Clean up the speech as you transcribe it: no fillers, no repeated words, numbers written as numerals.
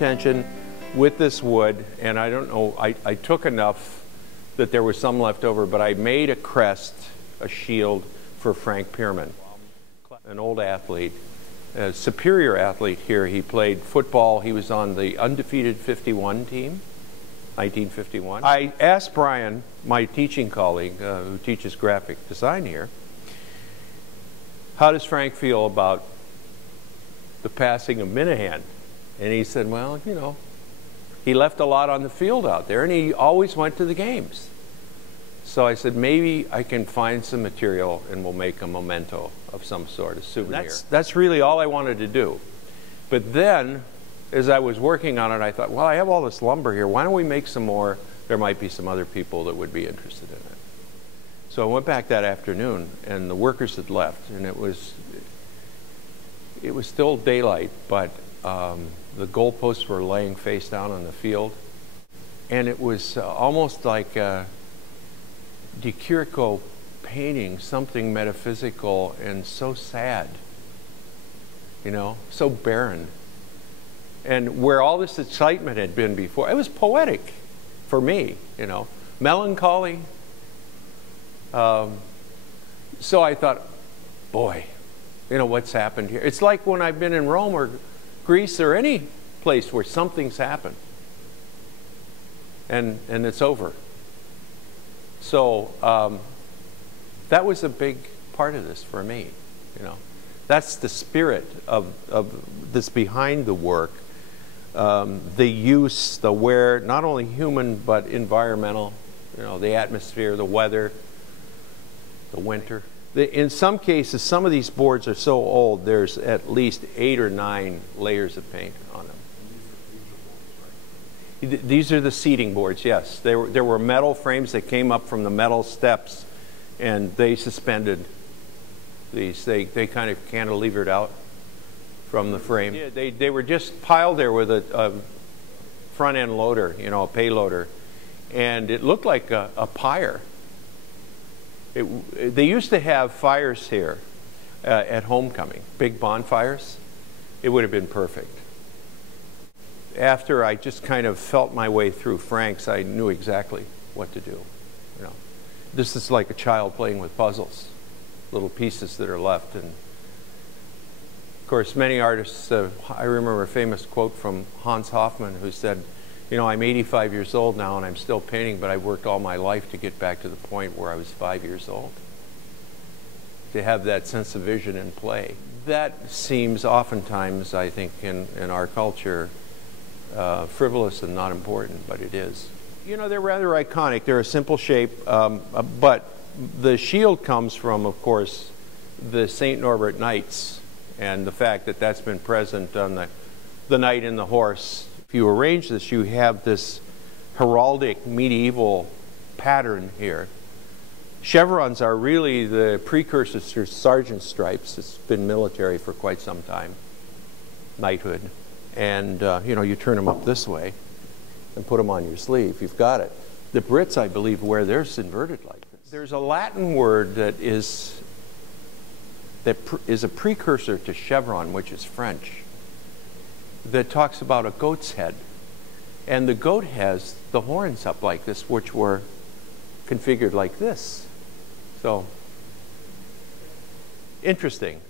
attention with this wood, and I don't know, I took enough that there was some left over, but I made a crest, a shield for Frank Pirman, an old athlete, a superior athlete here. He played football. He was on the undefeated 51 team, 1951. I asked Brian, my teaching colleague, who teaches graphic design here, how does Frank feel about the passing of Minahan? And he said, well, you know, he left a lot on the field out there, and he always went to the games. So I said, maybe I can find some material and we'll make a memento of some sort, a souvenir. That's really all I wanted to do. But then, as I was working on it, I thought, well, I have all this lumber here. Why don't we make some more? There might be some other people that would be interested in it. So I went back that afternoon, and the workers had left, and it was still daylight, but the goalposts were laying face down on the field, and it was almost like De Chirico painting something metaphysical and so sad, you know, so barren. And where all this excitement had been before, it was poetic for me, you know, melancholy. So I thought, boy, you know, what's happened here? It's like when I've been in Rome or Greece or any place where something's happened and it's over. So that was a big part of this for me, you know. That's the spirit of this behind the work. The use, the wear, not only human but environmental, you know, the atmosphere, the weather, the winter. In some cases, some of these boards are so old, there's at least 8 or 9 layers of paint on them. These are the seating boards, yes. There were metal frames that came up from the metal steps, and they suspended these. They kind of cantilevered out from the frame. Yeah, they were just piled there with a front-end loader, you know, a payloader, and it looked like a pyre. They used to have fires here at homecoming, big bonfires. It would have been perfect. After I just kind of felt my way through Frank's, I knew exactly what to do. You know, this is like a child playing with puzzles, little pieces that are left. And of course, many artists, I remember a famous quote from Hans Hofmann, who said, you know, I'm 85 years old now and I'm still painting, but I've worked all my life to get back to the point where I was 5 years old. To have that sense of vision and play. That seems oftentimes, I think, in our culture, frivolous and not important, but it is. You know, they're rather iconic. They're a simple shape, but the shield comes from, of course, the St. Norbert Knights and the fact that that's been present on the knight and the horse. If you arrange this, you have this heraldic medieval pattern here. Chevrons are really the precursors to sergeant stripes. It's been military for quite some time, knighthood. And, you know, you turn them up this way and put them on your sleeve. You've got it. The Brits, I believe, wear theirs inverted like this. There's a Latin word that is a precursor to chevron, which is French, that talks about a goat's head. And the goat has the horns up like this, which were configured like this. So, interesting.